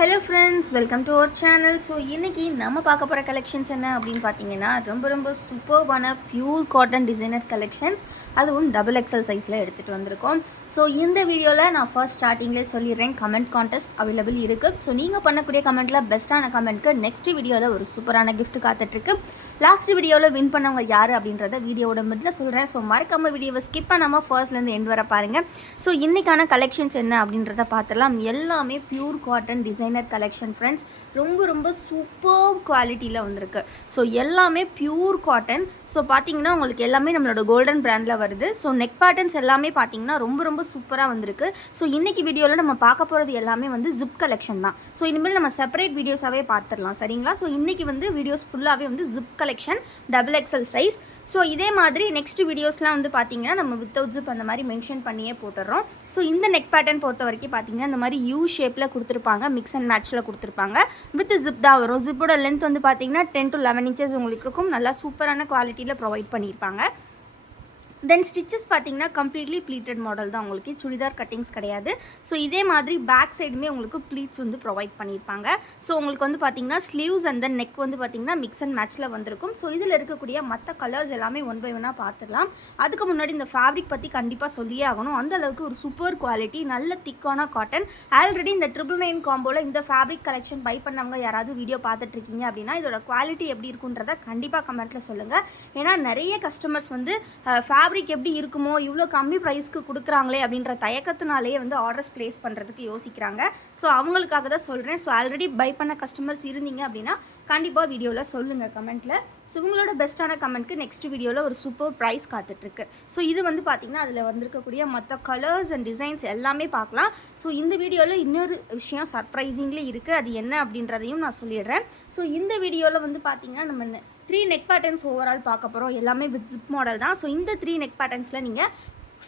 Hello friends, welcome to our channel. So இன்றைக்கி நம்ம பார்க்க போகிற கலெக்ஷன்ஸ் என்ன அப்படின்னு பார்த்தீங்கன்னா, ரொம்ப சூப்பர்வான பியூர் காட்டன் டிசைனர் கலெக்ஷன்ஸ், அதுவும் டபுள் எக்ஸல் சைஸில் எடுத்துகிட்டு வந்திருக்கோம். ஸோ இந்த வீடியோவில் நான் ஃபர்ஸ்ட் ஸ்டார்டிங்லேயே சொல்லிடுறேன், கமெண்ட் கான்டெஸ்ட் அவைலபிள் இருக்குது. ஸோ நீங்கள் பண்ணக்கூடிய கமெண்ட்டில் பெஸ்ட்டான கமெண்ட்க்கு நெக்ஸ்ட் வீடியோவில் ஒரு சூப்பரான கிஃப்ட் காத்துட்ருக்கு. லாஸ்ட் வீடியோவில் வின் பண்ணவங்க யார் அப்படின்றத வீடியோவோட மிடில் சொல்கிறேன். ஸோ மறக்காமல் வீடியோவை ஸ்கிப் பண்ணாமல் ஃபர்ஸ்ட்லேருந்து எண்ட் வர பாருங்கள். ஸோ இன்றைக்கான கலெக்ஷன்ஸ் என்ன அப்படின்றத பார்த்துடலாம். எல்லாமே pure cotton designer collection friends, ரொம்ப சூப்பர் குவாலிட்டியில் வந்திருக்கு. ஸோ எல்லாமே பியூர் காட்டன். ஸோ பார்த்தீங்கன்னா உங்களுக்கு எல்லாமே நம்மளோட கோல்டன் பிராண்டில் வருது. ஸோ நெக் பேட்டர்ன்ஸ் எல்லாமே பார்த்தீங்கன்னா ரொம்ப சூப்பராக வந்திருக்கு. ஸோ இன்றைக்கி வீடியோவில் நம்ம பார்க்க போகிறது எல்லாமே வந்து ஜிப் கலெக்ஷன் தான். ஸோ இனிமேல் நம்ம செப்பரேட் வீடியோஸாகவே பார்த்துடலாம், சரிங்களா? ஸோ இன்றைக்கி வந்து வீடியோஸ் ஃபுல்லாகவே வந்து zip collection, double XL size. So இதே மாதிரி நெக்ஸ்ட் வீடியோஸ்லாம் வந்து பார்த்தீங்கன்னா நம்ம வித்தவுட் ஜிப் அந்த மாதிரி மென்ஷன் பண்ணியே போட்டுடுறோம். ஸோ இந்த நெக் பேட்டர்ன் பொறுத்த வரைக்கும் பார்த்தீங்கன்னா இந்த மாதிரி யூ ஷேப்பில் கொடுத்துருப்பாங்க, மிக்ஸ் அண்ட் மேட்ச்சில் கொடுத்துருப்பாங்க. வித் ஜிப் தான் வரும். ஜிப்போட லென்த் வந்து பார்த்தீங்கன்னா 10 to 11 inches உங்களுக்கு இருக்கும். நல்லா சூப்பரான குவாலிட்டியில் ப்ரொவைட் பண்ணியிருப்பாங்க. தென் ஸ்டிச்சஸ் பார்த்தீங்கன்னா கம்ப்ளீட்லி ப்ளீட்டட் மாடல் தான், உங்களுக்கு சுடிதார் கட்டிங்ஸ் கிடையாது. ஸோ இதே மாதிரி பேக் சைடுமே உங்களுக்கு ப்ளீட்ஸ் வந்து ப்ரொவைட் பண்ணியிருப்பாங்க. ஸோ உங்களுக்கு வந்து பார்த்தீங்கன்னா ஸ்லீவ்ஸ் அண்ட் தென் நெக் வந்து பார்த்தீங்கன்னா மிக்ஸ் அண்ட் மேட்ச்சில் வந்திருக்கும். ஸோ இதில் இருக்கக்கூடிய மற்ற கலர்ஸ் எல்லாமே ஒன் பை ஒன்னாக பார்த்துடலாம். அதுக்கு முன்னாடி இந்த ஃபேப்ரிக் பற்றி கண்டிப்பாக சொல்லியே ஆகணும். அந்த அளவுக்கு ஒரு சூப்பர் குவாலிட்டி, நல்ல திக்கான காட்டன். ஆல்ரெடி இந்த 999 காம்போவில் இந்த ஃபேப்ரிக் கலெக்ஷன் பை பண்ணவங்க யாராவது வீடியோ பார்த்துட்ருக்கீங்க அப்படின்னா இதோட குவாலிட்டி எப்படி இருக்குன்றதை கண்டிப்பாக கமெண்ட்டில் சொல்லுங்கள். ஏன்னா நிறைய கஸ்டமர்ஸ் வந்து ஃபேப்ரிக் எப்படி இருக்குமோ, இவ்வளோ கம்மி ப்ரைஸ்க்கு கொடுக்குறாங்களே அப்படின்ற தயக்கத்தினாலேயே வந்து ஆர்டர்ஸ் ப்ளேஸ் பண்ணுறதுக்கு யோசிக்கிறாங்க. ஸோ அவங்களுக்காக தான் சொல்கிறேன். ஸோ ஆல்ரெடி பை பண்ண கஸ்டமர்ஸ் இருந்தீங்க அப்படின்னா கண்டிப்பாக வீடியோவில் சொல்லுங்கள் கமெண்ட்டில். ஸோ உங்களோட பெஸ்ட்டான கமெண்ட்க்கு நெக்ஸ்ட் வீடியோவில் ஒரு சூப்பர் ப்ரைஸ் காத்துட்ருக்கு. ஸோ இது வந்து பார்த்திங்கன்னா அதில் வந்திருக்கக்கூடிய மற்ற கலர்ஸ் அண்ட் டிசைன்ஸ் எல்லாமே பார்க்கலாம். ஸோ இந்த வீடியோவில் இன்னொரு விஷயம் சர்ப்ரைசிங்லி இருக்குது, அது என்ன அப்படின்றதையும் நான் சொல்லிடுறேன். ஸோ இந்த வீடியோவில் வந்து பார்த்திங்கன்னா நம்ம 3 நெக் பேட்டர்ன்ஸ் ஓவரால் பார்க்க போகிறோம். எல்லாமே வித் ஜிப் மாடல் தான். ஸோ இந்த 3 நெக் பேட்டர்ன்ஸில் நீங்கள்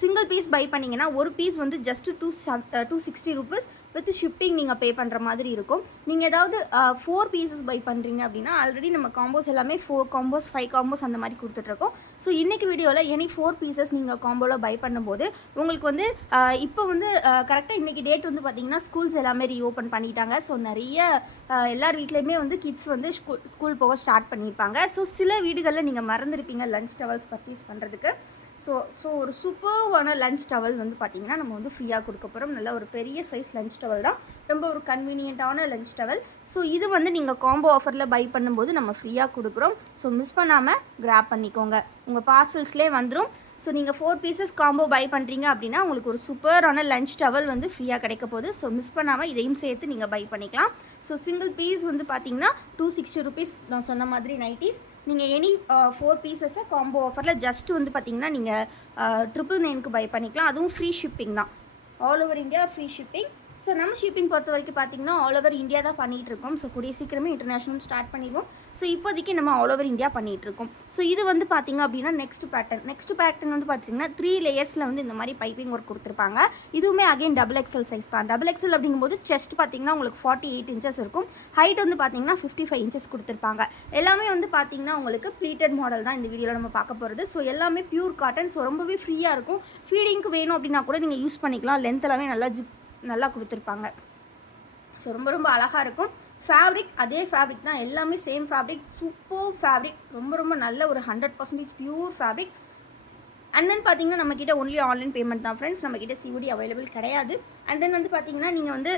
சிங்கிள் பீஸ் பை பண்ணிங்கன்னா ஒரு பீஸ் வந்து ஜஸ்ட்டு 260 rupees வித் ஷிப்பிங் நீங்கள் பே பண்ணுற மாதிரி இருக்கும். நீங்கள் ஏதாவது 4 பீசஸ் பை பண்ணுறீங்க அப்படின்னா ஆல்ரெடி நம்ம காம்போஸ் எல்லாமே 4 காம்போஸ் 5 காம்போஸ் அந்த மாதிரி கொடுத்துட்ருக்கோம். ஸோ இன்றைக்கி வீடியோவில் எனி 4 பீசஸ் நீங்கள் காம்போவில் பை பண்ணும்போது உங்களுக்கு வந்து இப்போ வந்து கரெக்டாக இன்றைக்கி டேட் வந்து பார்த்திங்கன்னா ஸ்கூல்ஸ் எல்லாமே ரீஓப்பன் பண்ணிட்டாங்க. ஸோ நிறைய எல்லார் வீட்லேயுமே வந்து கிட்ஸ் வந்து ஸ்கூல் போக ஸ்டார்ட் பண்ணியிருப்பாங்க. ஸோ சில வீடுகளில் நீங்கள் மறந்துருப்பீங்க லஞ்ச் டவல்ஸ் பர்ச்சேஸ் பண்ணுறதுக்கு. ஸோ ஒரு சூப்பர்வான லஞ்ச் டவல் வந்து பார்த்திங்கன்னா நம்ம வந்து ஃப்ரீயாக கொடுக்க போகிறோம். நல்ல ஒரு பெரிய சைஸ் லஞ்ச் டவல் தான், ரொம்ப ஒரு கன்வீனியண்ட்டான லஞ்ச் டவல். ஸோ இது வந்து நீங்கள் காம்போ ஆஃபரில் பை பண்ணும்போது நம்ம ஃப்ரீயாக கொடுக்குறோம். ஸோ மிஸ் பண்ணாமல் கிராப் பண்ணிக்கோங்க, உங்கள் பார்சல்ஸ்லேயே வந்துடும். ஸோ நீங்கள் 4 பீசஸ் காம்போ பை பண்ணுறீங்க அப்படின்னா உங்களுக்கு ஒரு சூப்பரான லஞ்ச் டவல் வந்து ஃப்ரீயாக கிடைக்க போகுது. ஸோ மிஸ் பண்ணாமல் இதையும் சேர்த்து நீங்கள் பை பண்ணிக்கலாம். ஸோ சிங்கிள் பீஸ் வந்து பார்த்திங்கன்னா 260 rupees. நான் சொன்ன மாதிரி நைட்டிஸ் நீங்கள் எனி 4 பீசஸை காம்போ ஆஃபரில் ஜஸ்ட் வந்து பார்த்திங்கன்னா நீங்கள் 999க்கு பை பண்ணிக்கலாம். அதுவும் ஃப்ரீ ஷிப்பிங் தான், all over India free shipping. So நம்ம ஷிப்பிங் பொறுத்த வரைக்கும் பார்த்திங்கன்னா ஆல் ஓவர் இந்தியா தான் பண்ணிகிட்ருக்கோம். ஸோ கூடிய சீக்கிரமே இன்டர்நேஷ்னல் ஸ்டார்ட் பண்ணிடுவோம். ஸோ இப்போதைக்கு நம்ம ஆல் ஓவர் இந்தியா பண்ணிகிட்ருக்கோம். ஸோ இது வந்து பார்த்திங்க அப்படின்னா நெக்ஸ்ட் பேட்டர்ன் வந்து பார்த்திங்கன்னா 3 லேயர்ஸில் வந்து இந்த மாதிரி பைப்பிங் ஒர்க் கொடுத்துருப்பாங்க. இதுவுமே அகைன் டபுள் எக்ஸல் சைஸ் தான். டபுள் எக்ஸல் அப்படிங்கும்போது செஸ்ட் பார்த்திங்கன்னா உங்களுக்கு 48 inches இருக்கும். ஹைட் வந்து பார்த்திங்கன்னா 55 inches கொடுத்துருப்பாங்க. எல்லாமே வந்து பார்த்திங்கன்னா உங்களுக்கு ப்ளீட்டட் மாடல் தான் இந்த வீடியோவில் நம்ம பார்க்க போகிறது. ஸோ எல்லாமே பியூர் காட்டன். ஸோ ரொம்பவே ஃப்ரீயாக இருக்கும். ஃபீடிங்க்கு வேணும் அப்படின்னா கூட நீங்கள் யூஸ் பண்ணிக்கலாம். லென்த் எல்லாமே நல்லா கொடுத்துருப்பாங்க. ஸோ ரொம்ப அழகாக இருக்கும். ஃபேப்ரிக் அதே ஃபேப்ரிக் தான், எல்லாமே சேம் ஃபேப்ரிக், சூப்பர் ஃபேப்ரிக், ரொம்ப நல்ல ஒரு 100% பியூர் ஃபேப்ரிக். அண்ட் தென் பார்த்தீங்கன்னா நம்மக்கிட்ட ஒன்லி ஆன்லைன் பேமெண்ட் தான் ஃப்ரெண்ட்ஸ், நம்மக்கிட்ட சிஓடி அவைலபிள் கிடையாது. அண்ட் தென் வந்து பார்த்திங்கன்னா நீங்கள் வந்து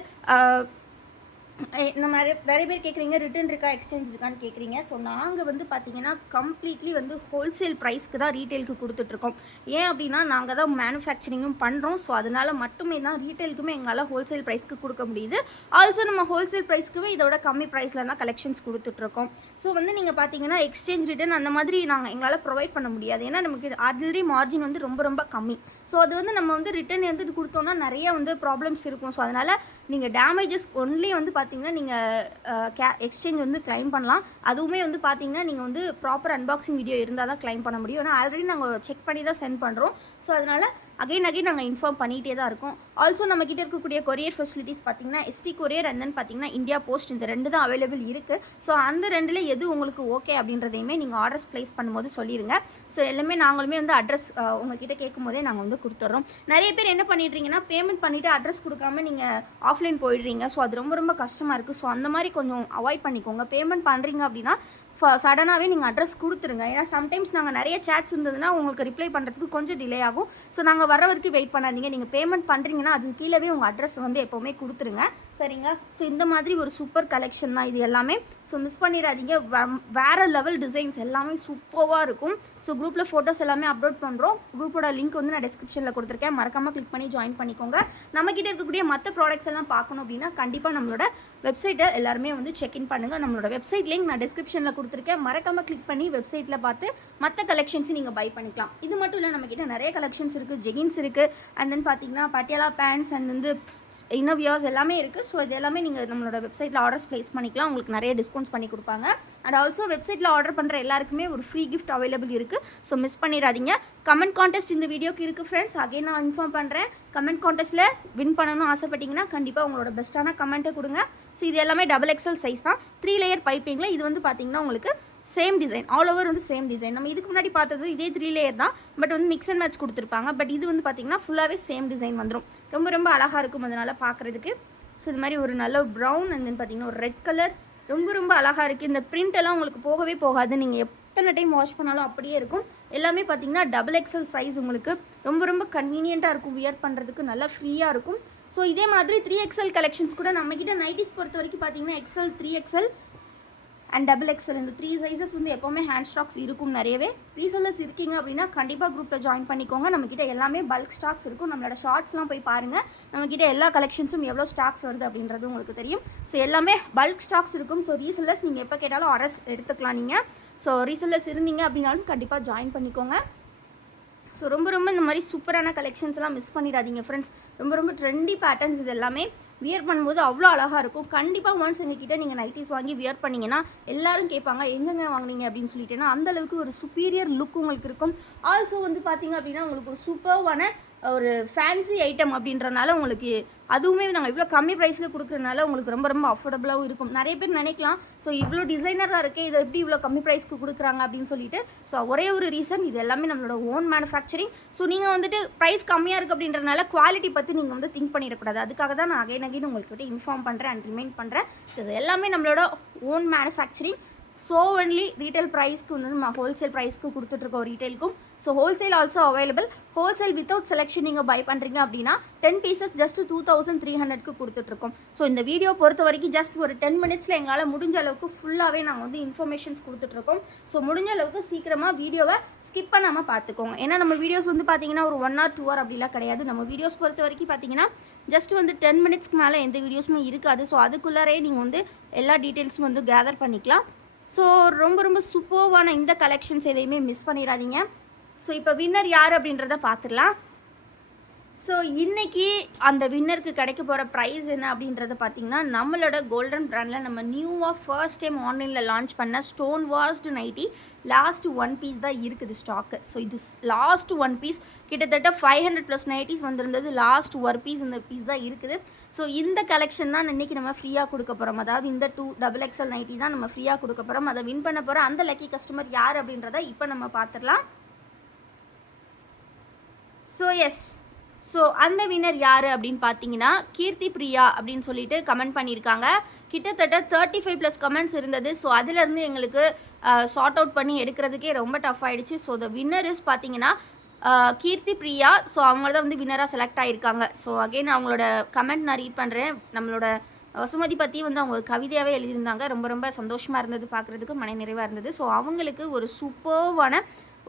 இந்த மாதிரி நிறைய பேர் கேட்குறீங்க ரிட்டன் இருக்கா எக்ஸ்சேஞ்ச் இருக்கான்னு கேட்குறீங்க. ஸோ நாங்கள் வந்து பார்த்திங்கன்னா கம்ப்ளீட்லி வந்து ஹோல்சேல் ப்ரைஸ்க்கு தான் ரீட்டெயிலுக்கு கொடுத்துட்ருக்கோம். ஏன் அப்படின்னா நாங்கள் தான் மேனுஃபேக்சரிங்கும் பண்ணுறோம். ஸோ அதனால் மட்டுமே தான் ரீட்டெயிலுக்குமே எங்களால் ஹோல்சேல் ப்ரைஸ்க்கு கொடுக்க முடியுது. ஆல்சோ நம்ம ஹோல்சேல் ப்ரைஸ்க்குமே இதோட கம்மி ப்ரைஸில் தான் கலெக்ஷன்ஸ் கொடுத்துட்ருக்கோம். ஸோ வந்து நீங்கள் பார்த்தீங்கன்னா எக்ஸ்சேஞ்ச் ரிட்டன் அந்த மாதிரி எங்களால் ப்ரொவைட் பண்ண முடியாது. ஏன்னா நமக்கு ஆல்ரெடி மார்ஜின் வந்து ரொம்ப கம்மி. ஸோ அது வந்து நம்ம வந்து ரிட்டன் வந்து கொடுத்தோம்னா நிறைய வந்து ப்ராப்ளம்ஸ் இருக்கும். ஸோ அதனால் நீங்கள் டேமேஜஸ் ஒன்லி வந்து பார்த்தீங்கன்னா நீங்கள் எக்ஸ்சேஞ்ச் வந்து கிளைம் பண்ணலாம். அதுவுமே வந்து பார்த்தீங்கன்னா நீங்கள் வந்து ப்ராப்பர் அன்பாக்சிங் வீடியோ இருந்தால் தான் கிளைம் பண்ண முடியும். ஏன்னா ஆல்ரெடி நாங்கள் செக் பண்ணி தான் சென்ட் பண்ணுறோம். ஸோ அதனால் அகைன் நாங்கள் இன்ஃபார்ம் பண்ணிகிட்டே தான் இருக்கோம். ஆல்சோ நம்மக்கிட்ட இருக்கக்கூடிய கொரியர் ஃபெசிலிட்டிஸ் பார்த்தீங்கன்னா எஸ்டி கொரியர் அண்ட் தென் பார்த்தீங்கன்னா இந்தியா போஸ்ட், இந்த 2 தான் அவைலபிள் இருக்குது. ஸோ அந்த 2ல் எது உங்களுக்கு ஓகே அப்படின்றதையுமே நீங்கள் ஆர்டர்ஸ் ப்ளேஸ் பண்ணும்போது சொல்லிடுங்க. ஸோ எல்லாமே நாங்களுமே வந்து அட்ரஸ் உங்ககிட்ட கேட்கும் போதே நாங்கள் வந்து கொடுத்துட்றோம். நிறைய பேர் என்ன பண்ணிடுறீங்கன்னா பேமெண்ட் பண்ணிவிட்டு அட்ரஸ் கொடுக்காம நீங்கள் ஆஃப்லைன் போயிடுறீங்க. ஸோ அது ரொம்ப கஷ்டமாக இருக்குது. ஸோ அந்த மாதிரி கொஞ்சம் அவாய்ட் பண்ணிக்கோங்க. பேமெண்ட் பண்ணுறீங்க அப்படின்னா சடனாகவே நீங்கள் அட்ரஸ் கொடுத்துருங்க. ஏன்னா சம்டைம்ஸ் நாங்கள் நிறைய சேட்ஸ் இருந்ததுன்னா உங்களுக்கு ரிப்ளை பண்ணுறதுக்கு கொஞ்சம் டிலே ஆகும். ஸோ நாங்கள் வர வரைக்கும் வெயிட் பண்ணாதீங்க. நீங்கள் பேமெண்ட் பண்ணுறீங்கன்னா அதுக்கு கீழே உங்கள் அட்ரஸ் வந்து எப்போவுமே கொடுத்துருங்க. சரிங்களா? ஸோ இந்த மாதிரி ஒரு சூப்பர் கலெக்ஷன் தான் இது எல்லாமே. ஸோ மிஸ் பண்ணிடாதீங்க. வேறு லெவல் டிசைன்ஸ் எல்லாமே சூப்பராக இருக்கும். ஸோ குரூப்பில் ஃபோட்டோஸ் எல்லாமே அப்லோட் பண்ணுறோம். குரூப்போட லிங்க் வந்து நான் டிஸ்கிரிப்ஷனில் கொடுத்துருக்கேன். மறக்காமல் கிளிக் பண்ணி ஜாயின் பண்ணிக்கோங்க. நம்மக்கிட்ட இருக்கக்கூடிய மற்ற ப்ராடக்ட்ஸ் எல்லாம் பார்க்கணும் அப்படின்னா கண்டிப்பாக நம்மளோட வெப்சைட்டை எல்லாருமே வந்து செக்இன் பண்ணுங்கள். நம்மளோட வெப்சைட் லிங்க் நான் டிஸ்கிரிப்ஷனில் கொடுத்துருக்கேன். மறக்காமல் கிளிக் பண்ணி வெப்சைட்டில் பார்த்து மற்ற கலெக்ஷன்ஸும் நீங்கள் பை பண்ணிக்கலாம். இது மட்டும் இல்லை, நம்மக்கிட்ட நிறைய கலெக்ஷன்ஸ் இருக்குது. ஜெகின்ஸ் இருக்குது, அண்ட் தென் பார்த்தீங்கன்னா பட்டியாலா பேண்ட்ஸ் அண்ட் வந்து இன்னோவியர்ஸ் எல்லாமே இருக்குது. ஸோ இது எல்லாமே நீங்கள் நம்மளோட வெப்சைட்டில் ஆர்டர்ஸ் ப்ளேஸ் பண்ணிக்கலாம். உங்களுக்கு நிறைய டிஸ்கவுண்ட்ஸ் பண்ணி கொடுப்பாங்க. அண்ட் ஆல்சோ வெப்சைட்டில் ஆர்டர் பண்ணுற எல்லாருக்குமே ஒரு ஃப்ரீ கிஃப்ட் அவைலபிள் இருக்குது. ஸோ மிஸ் பண்ணிடாதீங்க. கமெண்ட் கான்டெஸ்ட் இந்த வீடியோக்கு இருக்குது ஃப்ரெண்ட்ஸ். அகைன் நான் இன்ஃபார்ம் பண்ணுறேன். கமெண்ட் கான்டெஸ்ட்டில் வின் பண்ணணும்னு ஆசைப்பட்டீங்கன்னா கண்டிப்பாக உங்களோட பெஸ்ட்டான கமெண்ட்டை கொடுங்க. ஸோ இது எல்லாமே XXL சைஸ் தான். 3 லேயர் பைப்பிங்கில் இது வந்து பார்த்தீங்கன்னா உங்களுக்கு சேம் டிசைன், ஆல் ஓவர் வந்து சேம் டிசைன். நம்ம இதுக்கு முன்னாடி பார்த்தது இதே 3 லேயர் தான், பட் வந்து மிக்ஸ் அண்ட் மேட்ச் கொடுத்துருப்பாங்க. பட் இது வந்து பார்த்தீங்கன்னா ஃபுல்லாகவே சேம் டிசைன் வந்துடும். ரொம்ப அழகாக இருக்கும் அதனால் பார்க்குறதுக்கு. ஸோ இது மாதிரி ஒரு நல்ல ப்ரௌன் அண்ட் தென் பார்த்தீங்கன்னா ஒரு ரெட் கலர் ரொம்ப அழகாக இருக்குது. இந்த பிரிண்ட் எல்லாம் உங்களுக்கு போகவே போகாது. நீங்கள் எத்தனை டைம் வாஷ் பண்ணாலும் அப்படியே இருக்கும். எல்லாமே பார்த்தீங்கன்னா XXL சைஸ். உங்களுக்கு ரொம்ப கன்வீனியண்ட்டாக இருக்கும். வியர் பண்ணுறதுக்கு நல்லா ஃப்ரீயாக இருக்கும். ஸோ இதே மாதிரி 3XL கலெக்ஷன்ஸ் கூட நம்மக்கிட்ட நைட்டிஸ் பொறுத்த வரைக்கும் பார்த்தீங்கன்னா XL, 3XL அண்ட் XXL இந்த 3 சைஸஸ் வந்து எப்போவுமே ஹேண்ட் ஸ்டாக்ஸ் இருக்கும். நிறையவே ரீசெல்லர்ஸ் இருக்கீங்க அப்படின்னா கண்டிப்பாக குரூப்பில் ஜாயின் பண்ணிக்கோங்க. நம்மக்கிட்ட எல்லாமே பல்க் ஸ்டாக்ஸ் இருக்கும். நம்மளோட ஷார்ட்ஸ்லாம் போய் பாருங்கள். நம்மக்கிட்ட எல்லா கலெக்ஷன்ஸும் எவ்வளோ ஸ்டாக்ஸ் வருது அப்படின்றது உங்களுக்கு தெரியும். ஸோ எல்லாமே பல்க் ஸ்டாக்ஸ் இருக்கும். ஸோ ரீசெல்லர்ஸ் நீங்கள் எப்போ கேட்டாலும் ஆர்டர்ஸ் எடுத்துக்கலாம் நீங்கள். ஸோ ரீசெல்லர்ஸ் இருந்தீங்க அப்படின்னாலும் கண்டிப்பாக ஜாயின் பண்ணிக்கோங்க. ஸோ ரொம்ப இந்த மாதிரி சூப்பரான கலெக்ஷன்ஸ்லாம் மிஸ் பண்ணிடாதீங்க ஃப்ரெண்ட்ஸ். ரொம்ப ட்ரெண்டி பேட்டர்ன்ஸ் இது எல்லாமே. வியர் பண்ணும்போது அவ்வளோ அழகாக இருக்கும். கண்டிப்பாக ஒன்ஸ் எங்ககிட்ட நீங்கள் நைட்டிஸ் வாங்கி வியர் பண்ணிங்கன்னா எல்லோரும் கேட்பாங்க எங்கெங்கே வாங்கினீங்க அப்படின்னு சொல்லிட்டேன்னா அந்தளவுக்கு ஒரு சுப்பீரியர் லுக் உங்களுக்கு இருக்கும். ஆல்சோ வந்து பார்த்தீங்க அப்படின்னா உங்களுக்கு ஒரு சூப்பர்வான ஒரு ஃபேன்சி ஐட்டம் அப்படின்றனால உங்களுக்கு அதுவுமே நாங்கள் இவ்வளோ கம்மி ப்ரைஸில் கொடுக்குறதுனால உங்களுக்கு ரொம்ப அஃபோர்டபுளாகவும் இருக்கும். நிறைய பேர் நினைக்கலாம் ஸோ இவ்வளோ டிசைனராக இருக்கே இதை எப்படி இவ்வளோ கம்மி ப்ரைஸ்க்கு கொடுக்குறாங்க அப்படின்னு சொல்லிட்டு. ஸோ ஒரே ஒரு ரீசன், இது எல்லாமே நம்மளோட ஓன் மேனுஃபேக்சரிங். ஸோ நீங்கள் வந்துட்டு ப்ரைஸ் கம்மியாக இருக்குது அப்படின்றனால குவாலிட்டி பற்றி நீங்கள் வந்து திங்க் பண்ணிடக்கூடாது. அதுக்காக தான் நான் அகைன் உங்களுக்கு இன்ஃபார்ம் பண்ணுறேன் அண்ட் ரிமைண்ட் பண்ணுறேன். இது எல்லாமே நம்மளோட own manufacturing. So only retail ப்ரைஸ்க்கு வந்து நம்ம ஹோல்சேல் ப்ரைஸ்க்கு கொடுத்துட்ருக்கோம் ரீட்டைலுக்கும். So wholesale also available. Wholesale without selection நீங்கள் பை பண்ணுறீங்க அப்படின்னா 10 பீசஸ் ஜஸ்ட் 2300க்கு கொடுத்துட்ருக்கோம். ஸோ இந்த வீடியோ பொறுத்த வரைக்கும் ஜஸ்ட் ஒரு 10 மினிட்ஸில் எங்களால் முடிஞ்ச அளவுக்கு ஃபுல்லாகவே நாங்கள் வந்து இன்ஃபர்மேஷன்ஸ் கொடுத்துட்ருக்கோம். ஸோ முடிஞ்ச அளவுக்கு சீக்கிரமாக வீடியோவை ஸ்கிப் பண்ணாமல் பார்த்துக்கோங்க. ஏன்னா நம்ம வீடியோஸ் வந்து பார்த்தீங்கன்னா ஒரு 1 or 2 hour அப்படிலாம் கிடையாது. நம்ம வீடியோஸ் பொறுத்த வரைக்கும் பார்த்தீங்கன்னா ஜஸ்ட் வந்து 10 மினிட்ஸ்க்கு மேலே எந்த வீடியோஸுமே இருக்காது. ஸோ அதுக்குள்ளாரே நீங்கள் வந்து எல்லா டீட்டெயில்ஸும் வந்து கேதர் பண்ணிக்கலாம். ஸோ ரொம்ப சூப்பர்வான இந்த கலெக்ஷன்ஸ் எதையுமே மிஸ் பண்ணிடாதீங்க. ஸோ இப்போ வின்னர் யார் அப்படின்றத பார்த்துடலாம். ஸோ இன்றைக்கி அந்த வின்னருக்கு கிடைக்க போகிற ப்ரைஸ் என்ன அப்படின்றத பார்த்திங்கன்னா நம்மளோட கோல்டன் பிராண்டில் நம்ம நியூவாக ஃபர்ஸ்ட் டைம் ஆன்லைனில் லான்ச் பண்ண stone washed nighty last 1 piece தான் இருக்குது ஸ்டாக்கு. ஸோ இது லாஸ்ட் 1 piece. கிட்டத்தட்ட 500+ நைட்டிஸ் வந்திருந்தது. லாஸ்ட் 1 piece இந்த பீஸ் தான் இருக்குது. ஸோ இந்த கலெக்ஷன் தான் இன்றைக்கி நம்ம ஃப்ரீயாக கொடுக்க போகிறோம். அதாவது இந்த 2 XXL நைட்டி தான் நம்ம ஃப்ரீயாக கொடுக்க போகிறோம். அதை வின் பண்ண போகிற அந்த லக்கி கஸ்டமர் யார் அப்படின்றத இப்போ நம்ம பார்த்துடலாம். ஸோ அந்த வின்னர் யார் அப்படின்னு பார்த்தீங்கன்னா கீர்த்தி பிரியா அப்படின்னு சொல்லிட்டு கமெண்ட் பண்ணியிருக்காங்க. கிட்டத்தட்ட 35+ கமெண்ட்ஸ் இருந்தது. ஸோ அதிலேருந்து எங்களுக்கு சார்ட் அவுட் பண்ணி எடுக்கிறதுக்கே ரொம்ப டஃப் ஆகிடுச்சு. ஸோ த வின்னர் இஸ் பார்த்தீங்கன்னா கீர்த்தி பிரியா. ஸோ அவங்க தான் வந்து வின்னராக செலக்ட் ஆகியிருக்காங்க. ஸோ அகெயின் அவங்களோட கமெண்ட் நான் ரீட் பண்ணுறேன். நம்மளோட வசுமதி பற்றி வந்து அவங்க ஒரு கவிதையாகவே எழுதியிருந்தாங்க. ரொம்ப சந்தோஷமாக இருந்தது, பார்க்குறதுக்கு மன நிறைவாக இருந்தது. ஸோ அவங்களுக்கு ஒரு சூப்பர்வான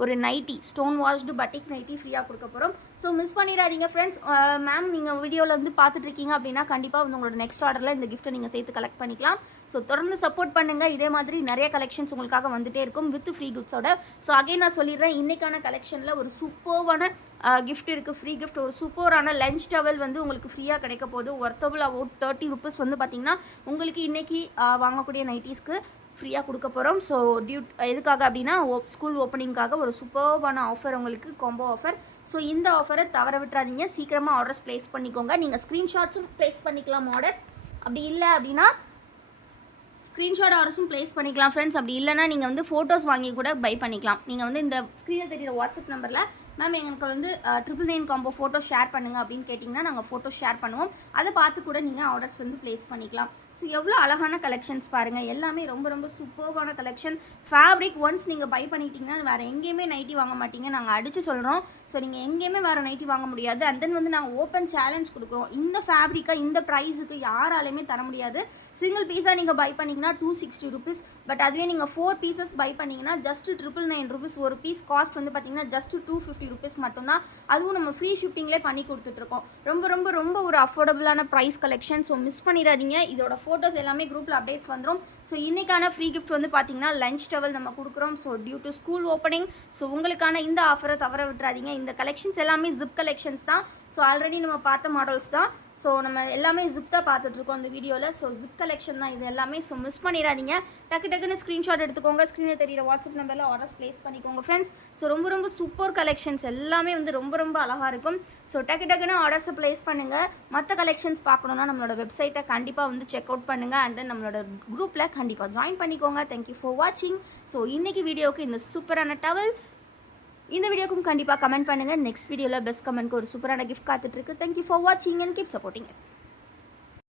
ஒரு nighty stone washed batik nighty ஃப்ரீயாக கொடுக்க போகிறோம். ஸோ மிஸ் பண்ணிடாதீங்க ஃப்ரெண்ட்ஸ். மேம் நீங்கள் வீடியோவில் வந்து பார்த்துட்ருக்கீங்க அப்படின்னா கண்டிப்பாக வந்து உங்களோட நெக்ஸ்ட் ஆர்டரில் இந்த கிஃப்ட்டை நீங்கள் சேர்த்து கலெக்ட் பண்ணிக்கலாம். ஸோ தொடர்ந்து சப்போர்ட் பண்ணுங்கள். இதே மாதிரி நிறைய கலெக்ஷன்ஸ் உங்களுக்காக வந்துகிட்டே இருக்கும் வித் ஃப்ரீ கிஃப்ட்ஸோட. ஸோ அகைன் நான் சொல்லிடுறேன், இன்றைக்கான கலெக்ஷனில் ஒரு சூப்பர்வான கிஃப்ட் இருக்குது, ஃப்ரீ கிஃப்ட். ஒரு சூப்பரான லஞ்ச் டவல் வந்து உங்களுக்கு ஃப்ரீயாக கிடைக்க போகுது. ஒர்த்தபிள் அபவுட் 30 rupees வந்து பார்த்திங்கன்னா உங்களுக்கு இன்றைக்கி வாங்கக்கூடிய நைட்டிஸ்க்கு ஃப்ரீயாக கொடுக்க போகிறோம். ஸோ எதுக்காக அப்படின்னா ஸ்கூல் ஓப்பனிங்காக ஒரு சூப்பர்பான ஆஃபர் உங்களுக்கு காம்போ ஆஃபர். ஸோ இந்த ஆஃபரை தவற விட்டுறாதீங்க. சீக்கிரமாக ஆர்டர்ஸ் ப்ளேஸ் பண்ணிக்கோங்க. நீங்கள் ஸ்க்ரீன்ஷாட்ஸும் ப்ளேஸ் பண்ணிக்கலாம் ஆர்டர்ஸ். அப்படி இல்லை அப்படின்னா ஸ்க்ரீன்ஷாட் ஆர்டர்ஸும் ப்ளேஸ் பண்ணிக்கலாம் ஃப்ரெண்ட்ஸ். அப்படி இல்லைனா நீங்கள் வந்து ஃபோட்டோஸ் வாங்கி கூட பை பண்ணிக்கலாம். நீங்கள் வந்து இந்த ஸ்க்ரீனில் தெரியிற வாட்ஸ்அப் நம்பரில் மேம் எங்களுக்கு வந்து 999 காம்போ ஃபோட்டோ ஷேர் பண்ணுங்கள் அப்படின்னு கேட்டிங்கன்னா நாங்கள் ஃபோட்டோ ஷேர் பண்ணுவோம். அதை பார்த்து கூட நீங்கள் ஆர்டர்ஸ் வந்து ப்ளேஸ் பண்ணிக்கலாம். ஸோ எவ்வளோ அழகான கலெக்ஷன்ஸ் பாருங்கள். எல்லாமே ரொம்ப ரொம்ப சூப்பர்வான கலெக்ஷன். ஃபேப்ரிக் ஒன்ஸ் நீங்கள் பை பண்ணிட்டீங்கன்னா வேறு எங்கேயுமே நைட்டி வாங்க மாட்டீங்க. நாங்கள் அடித்து சொல்கிறோம். ஸோ நீங்கள் எங்கேயுமே வேறு நைட்டி வாங்க முடியாது. அண்ட் தென் வந்து நாங்கள் ஓப்பன் சேலஞ்ச் கொடுக்குறோம். இந்த ஃபேப்ரிக்கை இந்த ப்ரைஸுக்கு யாராலையுமே தர முடியாது. சிங்கிள் பீஸாக நீங்கள் பை பண்ணிங்கன்னா 260 ருபீஸ். பட் அதுவே நீங்கள் 4 பீசஸ் பை பண்ணிங்கன்னா ஜஸ்ட் 999 ருபீஸ். ஒரு பீஸ் காஸ்ட் வந்து பார்த்தீங்கன்னா ஜஸ்ட் 250 ருபீஸ் மட்டும்தான். அதுவும் நம்ம ஃப்ரீ ஷிப்பிங்லேயே பண்ணி கொடுத்துட்ருக்கோம். ரொம்ப ரொம்ப ரொம்ப ஒரு அஃபோர்டபுளான ப்ரைஸ் கலெக்ஷன். ஸோ மிஸ் பண்ணிடாதீங்க. இதோட ஃபோட்டோஸ் எல்லாமே குரூப்பில் அப்டேட்ஸ் வந்துடும். ஸோ இன்றைக்கான ஃப்ரீ கிஃப்ட் வந்து பார்த்தீங்கன்னா லஞ்ச் டவல் நம்ம கொடுக்குறோம். So due to school opening. So உங்களுக்கான இந்த ஆஃபரை தவற விட்டுறாதீங்க. இந்த கலெக்ஷன்ஸ் எல்லாமே ஜிப் கலெக்ஷன்ஸ் தான். ஸோ ஆல்ரெடி நம்ம பார்த்த மாடல்ஸ் தான். ஸோ நம்ம எல்லாமே ஜிப் தான் பார்த்துட்ருக்கோம் இந்த வீடியோவில். ஸோ ஜிப் கலெக்ஷன் தான் இது எல்லாமே. ஸோ மிஸ் பண்ணிடாதீங்க. டக்குன்னு ஸ்க்ரீன்ஷாட் எடுத்துக்கோங்க. ஸ்க்ரீனில் தெரியிற வாட்ஸ்அப் நம்பரில் ஆர்டர்ஸ் ப்ளேஸ் பண்ணிக்கோங்க ஃப்ரெண்ட்ஸ். ஸோ ரொம்ப ரொம்ப சூப்பர் கலெக்ஷன்ஸ் எல்லாமே வந்து ரொம்ப ரொம்ப அழகாக இருக்கும். ஸோ டக்குன்னு ஆர்டர்ஸை ப்ளேஸ் பண்ணுங்கள். மற்ற கலெக்ஷன்ஸ் பார்க்கணுன்னா நம்மளோட வெப்சைட்டை கண்டிப்பாக வந்து செக் அவுட் பண்ணுங்கள். அண்ட் தென் நம்மளோட குரூப்பில் கண்டிப்பாக ஜாயின் பண்ணிக்கோங்க. தேங்க்யூ ஃபார் வாட்சிங். ஸோ இன்றைக்கி வீடியோவுக்கு இந்த சூப்பரான டவல் இந்த வீடியோக்கும் கண்டிப்பாக கமெண்ட் பண்ணுங்கள். நெக்ஸ்ட் வீடியோவில் பெஸ்ட் கமெண்ட்க்கு ஒரு சூப்பரான கிஃப்ட் காத்துட்ருக்கு. தேங்க்யூ ஃபார் வாட்சிங் அண்ட் கீப் சப்போர்ட்டிங் எஸ்.